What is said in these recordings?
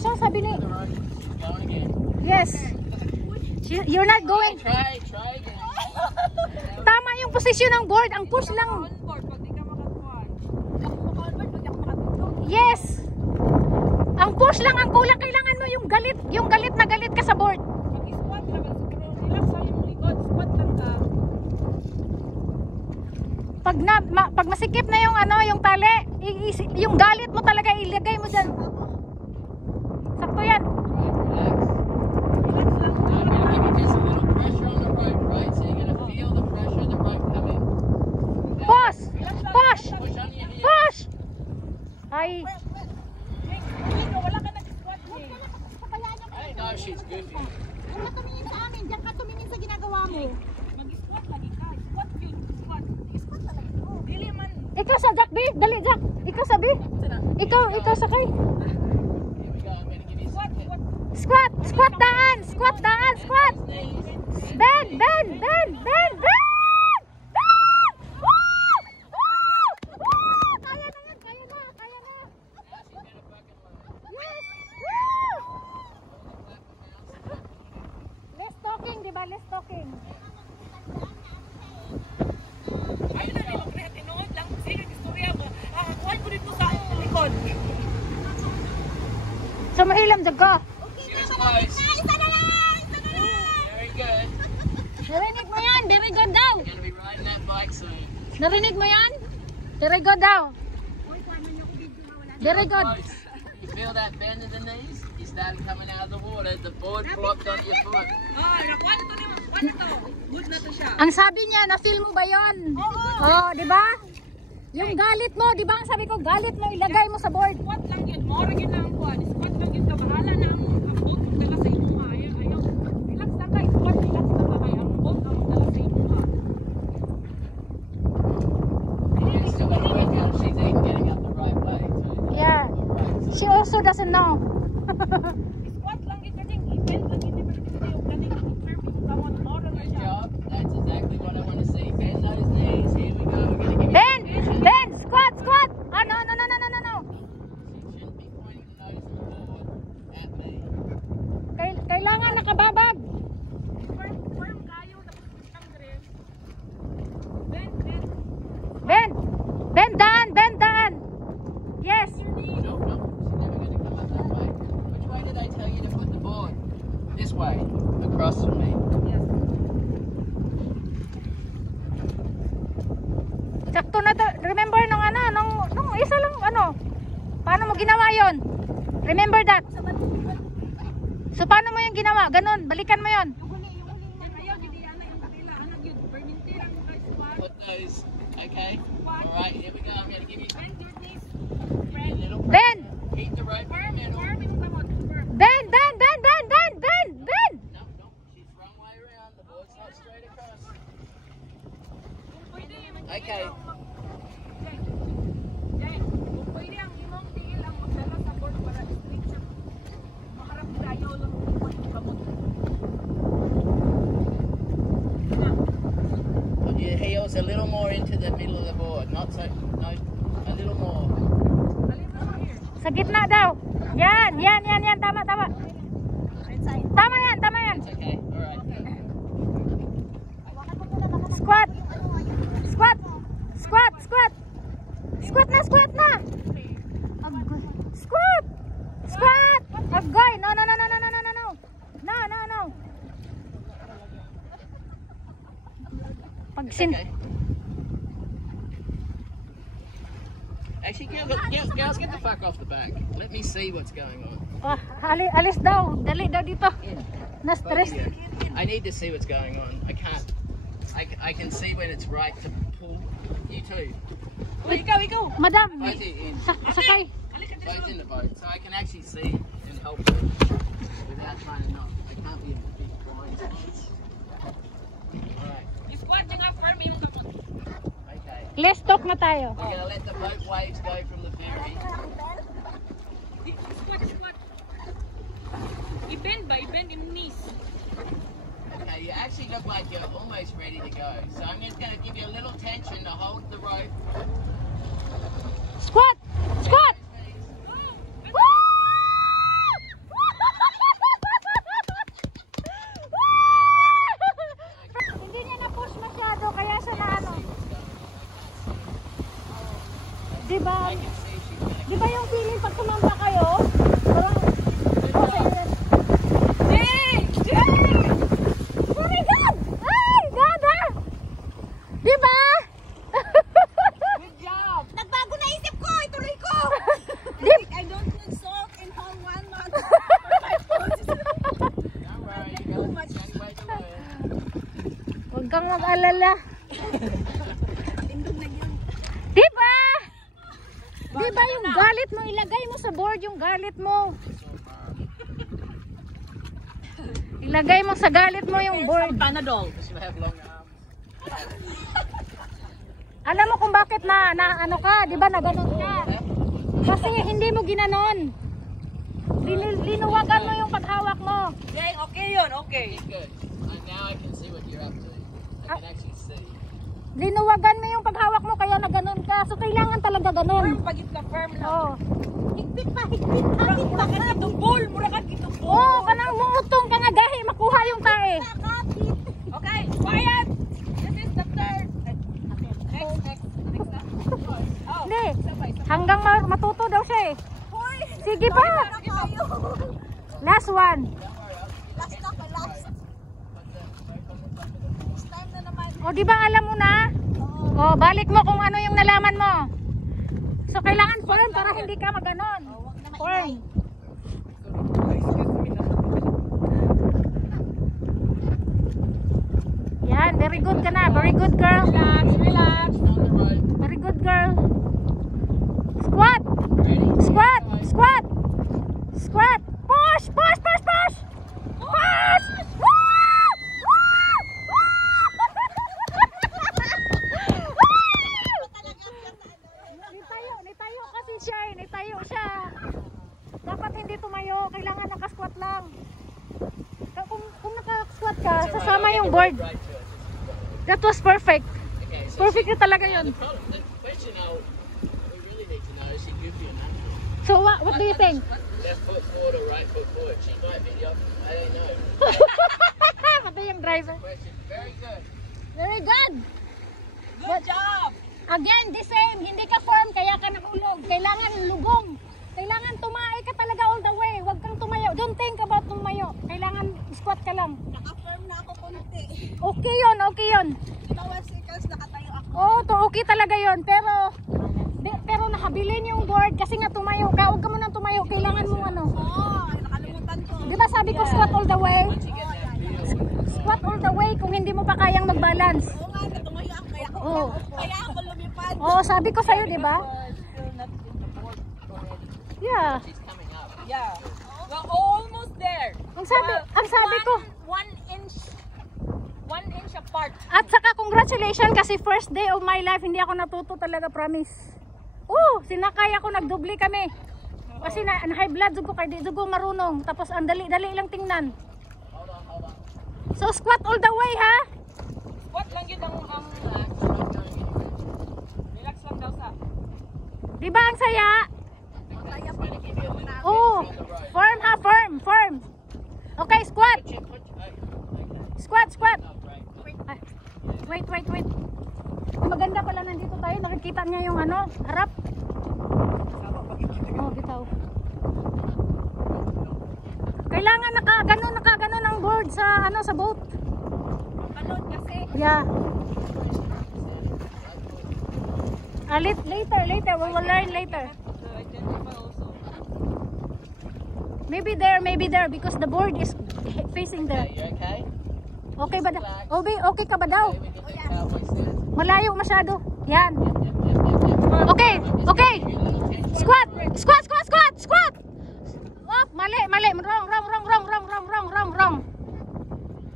siya, sabi ni. Yes. You're not going. Try again. Tama yung posisyon ng board. Ang push lang. Yes. Ang push lang ang kulang. Kailangan mo yung galit. Yung galit na galit ka sa board. Mag-squat naman. Siguro relax sa yung likod. Squat lang ka. Pag masikip na yung yung tali, yung galit mo talaga ilagay mo dyan. Sakto yan. Push! Push! Push! Ay. Wala ka nag-squat eh. I know she's goofy. Wala tumingin sa amin. Diyan ka tumingin sa ginagawa mo. Mag-squat lagi ka. Squat yun. Squat. Squat talaga. Dili man. Ikaw sa Jack, B. Dali, Jack. Ikaw sa B. Ikaw sakay. Squat! Squat daan! Squat daan! Squat! Bend! Bend! Bend! Bend! Bend! Kaya na yan! Kaya na! Kaya na! Yes! Less talking, diba? Less talking. Ay na nila. Tinood lang. Sige, istorya mo. Kuhan ko dito sa likod. So, mahilam dyan ka. Cheers, guys. Very good. Narinig mo yan? Very good daw. We're gonna be riding that bike soon. Narinig mo yan? Very good daw. Very good. Close. You feel that bend in the knees? You started coming out of the water. The board flopped on your foot. Nakuha nito niya. Kuha nito. Good na to siya. Ang sabi niya, na-feel mo ba yun? Oo, di ba? Yung galit mo, di ba? Ang sabi ko, galit mo, ilagay mo sa board. Squat lang yun. Mora yun lang kuha. Squat lang yun. Bahala na ang boat ang dala sa inyo ha. Ayaw. Relax lang ka. Squat. Relax lang ka kaya. Ang boat ang dala sa inyo ha. Yeah, still gotta work out. She's even getting up the right way. So Yeah. She also doesn't know. Squat lang yun. Galing. Event lang yun. Galing. Galing. Surfing. Tawad. Mora na good siya. job. That's exactly what I want to see. Bend those knees. Here we go. We're gonna give you. Bend! Bend! Squat! Squat! Ah, no. She shouldn't be pointing the nose of the board at me. Kailangan nakababag. Firm kayo. Tapos ang dress. Bend. Bend. Bend! Bend daan! Bend daan! Yes! No, she's never going to come up that way. Which way did they tell you to put the board? This way, across from me. Yes. Sakto na to. Remember nung isa lang paano mo ginawa yon? Remember that? So paano mo yung ginawa? Ganon, balikan mo yon. Ayaw. Hindi yan. Anak yun. Berminti lang mo guys. Squat. Put those, okay? Alright, here we go. I'm going to give you Bend your knees. a little Bend! keep the rope in the middle. Firm yung kamot. Firm. Bend! Bend! Bend! Bend! Bend! Bend! Bend! No, she's wrong way around. The board's not straight across. Okay. Kung pwede ang imong tiil ang magdala sa board para straight siya. Maharap dayaw lang yung kamot. Put your heels a little more into the middle of the board. Not so, no, a little more. Sa gitna daw. Yan. Tama. Tama yan. It's okay. Alright. Squat. Squat. Squat. Squat. Squat na. Agoy. Squat. Squat. Agoy. No. No. Pagsin. Okay. Actually, girls, get the fuck off the back. Let me see what's going on. Alis daw. Dali daw dito. Na-stress. I need to see what's going on. I can't. I can see when it's right to pull. You too. Ikaw. Madam, Both in. sakay. Both in the boat, so I can actually see and help you without trying to knock. I can't be a big blind. Alright. Squat niya nga firm yung kamot. Okay. Let's talk na tayo. We're gonna let the boat waves go from the ferry. Squat. I-bend yung knees. Okay, you actually look like you're almost ready to go. So I'm just gonna give you a little tension to hold the rope. Squat! Squat! Woo! alala. Diba? Diba yung galit mo, ilagay mo sa board yung galit mo. Ilagay mo sa galit mo yung board. Panadol. Alam mo kung bakit na ano ka, di ba na ganon ka? Kasi hindi mo ginanon. Linuwagan mo yung paghawak mo. Jhing, okay yun, okay. Good. Now I can see what you're up to. I can actually see. Linuwagan mo yung paghawak mo kaya na ganon ka. So kailangan talaga ganon. Firm pagit ka, firm lang. Oh. Higpit pa, higpit pa. Mura ka kitubol, mura ka kitubol. Oh, kanang muutong ka nga gahi makuha yung tae. Kapit. Okay, quiet. This is the third. Next na. Oh, Hindi. sabay. Hanggang matuto daw siya eh. Hoy. Sige pa. Kayo. Last one. Last na pa, last. Next time na naman. O di ba alam mo na? O balik mo kung ano yung nalaman mo. So kailangan firm para hindi ka maganon. Firm. Yan, very good ka na. Very good girl. Relax, relax. On the road. Very good girl. Squat. Ready? Squat. Squat. Squat. Push, push, push, push. Push. Woo! Nitayo kasi siya eh. Nitayo siya. Dapat hindi tumayo. Kailangan nakasquat lang. Kung nakasquat ka, sasama yung board. Right to it. That was perfect. Okay, so Perfect na talaga yun. the question now we really need to know is she gives you an answer. So what do you think? Left foot forward or right foot forward? She might be the opposite. I don't know. Pati yung driver. Question. Very good. Very good. Good job. Again, the same. Hindi ka firm, kaya ka nahulog. Kailangan lugong. Kailangan tumae ka talaga all the way. Huwag kang tumayo. Don't think about tumayo. Kailangan squat ka lang. Naka-firm na ako konti. Okay yun, okay yun. 2 seconds nakatayo ako. Oo, to okay talaga yun. Pero nakabilin yung board kasi nga tumayo ka. Huwag ka munang tumayo. Kailangan mo ano. Oo, nakalimutan ko. Di ba sabi ko squat all the way? Squat all the way kung hindi mo pa kayang mag-balance. Oo nga, natumayo ako. Oo. Kaya ako lumipad. Oo, sabi ko sa'yo, di ba? Still not in the board already. Yeah. She's coming up. Yeah. We're almost there. Ang sabi ko. 1 inch apart. At saka congratulations kasi first day of my life hindi ako natuto talaga, promise. Sinakay ako, nagdubli kami. Kasi na high blood jud ko kay di jud ko marunong. Tapos ang dali-dali lang tingnan. Hold on. So squat all the way ha. Squat lang yun ang relax lang daw sa. Di ba ang saya? It's going to give you a little Oh, on the road. firm ha, firm. Okay, squat. Okay. Squat. Oh, great. Ay, wait. Maganda pala nandito tayo. Nakikita niya yung ano, harap. Oh, bitaw. Kailangan nakaganon ang board sa ano sa boat. Kalot kasi. Yeah. Later. We will learn later. To identify also. Maybe there because the board is facing there. You okay? Okay ba daw? Okay ka ba daw? We can do cowboy stance. Malayo masyado. Yan. Yep. Okay. Squat. Oh, mali. Wrong.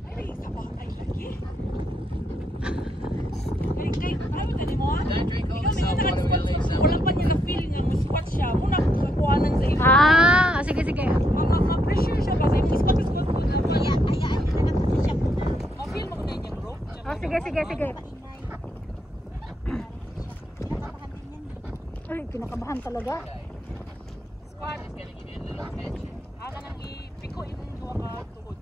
Ay, isa pa. Ay, lagi. Kay, ano tani mo? Don't drink all the Ikaw, salt may water, we'll leave some. wala pa niya na-feel niya squat siya. Muna kukuhanan sa iyo. Sige. Ma-pressure siya kasi yung squat ko na pa. Hayaan ka na kasi siya muna. Ma-feel mo na niya, bro. Oh, sige. Maingay. Ay, kinakabahan talaga. Squat. It's going to give you a little tension. Aka nang ipiko yung duwa ka tuhod.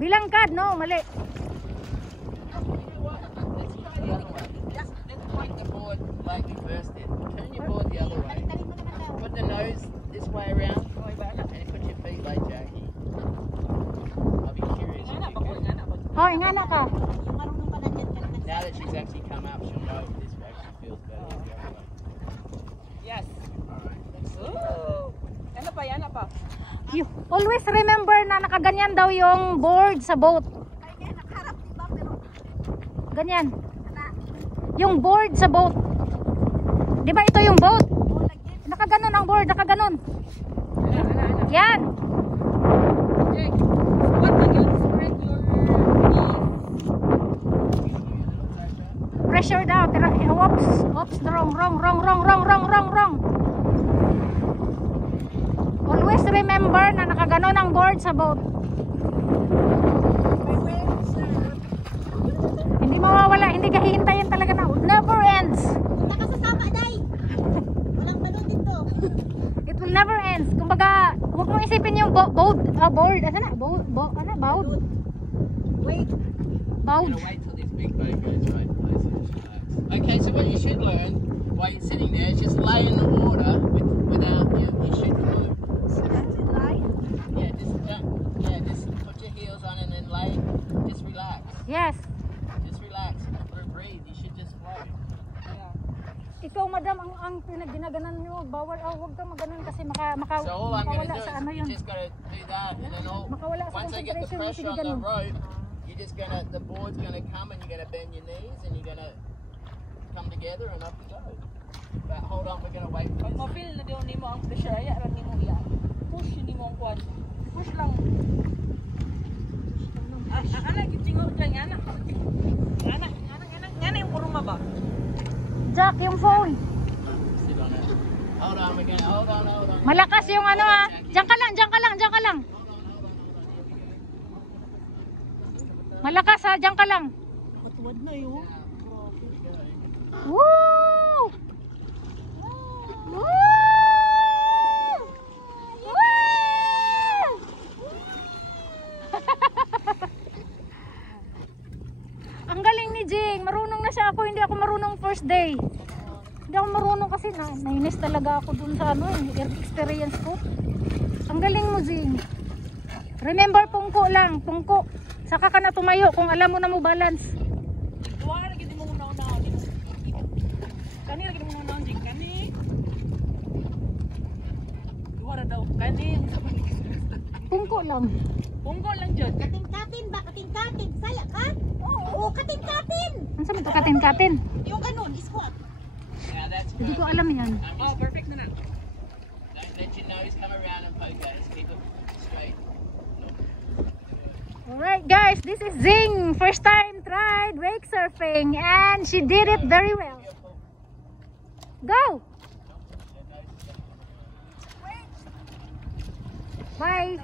Bilang kad, no? Mali. Let's try the other way. Let's point the board like you first did. Turn your board the other way. Tali mo naman daw. Put the nose this way around. And put your feet like Jackie. I'll be curious if Nga na, you bakul can. nga na. Hoy, ingana ka. Yung marunong ka na dyan ka na. Now that she's actually come up, she'll know if this actually feels better than the other way. Yes. Alright, let's see. Ooh. Yan na pa. You always remember na nakaganyan daw yung board sa boat. Ay, kaya nakaharap, diba? Pero ganyan. Yung board sa boat. Di ba ito yung boat? Nakaganon ang board, nakaganon. Yan. Jake, what do you spread your knees? Pressure daw. Oops, oops, wrong. Always remember na nakaganon ang board sa boat. Hindi mawawala, hindi kahihintayin talaga na. Never ends. Punta ka sa sama, Day. Walang balon dito. It will never ends. Kumbaga, huwag mong isipin yung board. Board. Asa na? Board. Board. Wait. Board. You're gonna wait till this big boat goes right close and just relax. Okay, so what you should learn while you're sitting there is just lay in the water without your shoe move. Just put your heels on and then lay. Just relax. Yes. Just relax. Breathe. You should just float. Ikaw, madam, ang pinagginaganan nyo, bawal. Huwag kang maganon kasi So all I'm going makawala to do sa is ano you yun. just got to do that, and then Makawala sa once I get the concentration mo, pressure sige on the ganun. rope, the board's gonna come and you're gonna bend your knees and you're gonna come together and up you go. But hold on, we're gonna wait for Pag this. ma-feel na daw nimo ang pressure, ay aran nimo yan. Push yun nimo ang kuwan. Push lang. Anak, gitingo dyan, anak. Anak yung kuruma ba? Jack, yung phone. Sit on it. Hold on, we're gonna hold on. Malakas yung ano ha. Diyan ka lang. Malakas ha, diyan ka lang. Matuwad na yun. Woo! Woo! Ang galing ni Jhing. Marunong na siya. Ako hindi ako marunong first day. Hindi ako marunong kasi nainis talaga ako dun sa experience ko. Ang galing mo, Jhing. Remember, pungko lang. Pungko. Saka ka na tumayo kung alam mo na mo balance. Duwa ka na gini mo una-una. Kani lagi mo una-una, Jing. Kani. Duwa na daw. Kani. Pungko lang. Pungko lang dyan. Kating-katin ba? Kating-katin. Saya ka? Oo, kating-katin. Ano sa mga katin-katin? Yung ganun, squat. Now that's Hindi ko perfect. alam yan. Oh, perfect na na. Don't let your nose come around and poke at us. Keep it straight. Alright guys, this is Jhing. First time tried wake surfing and she did it very well. Go! Bye!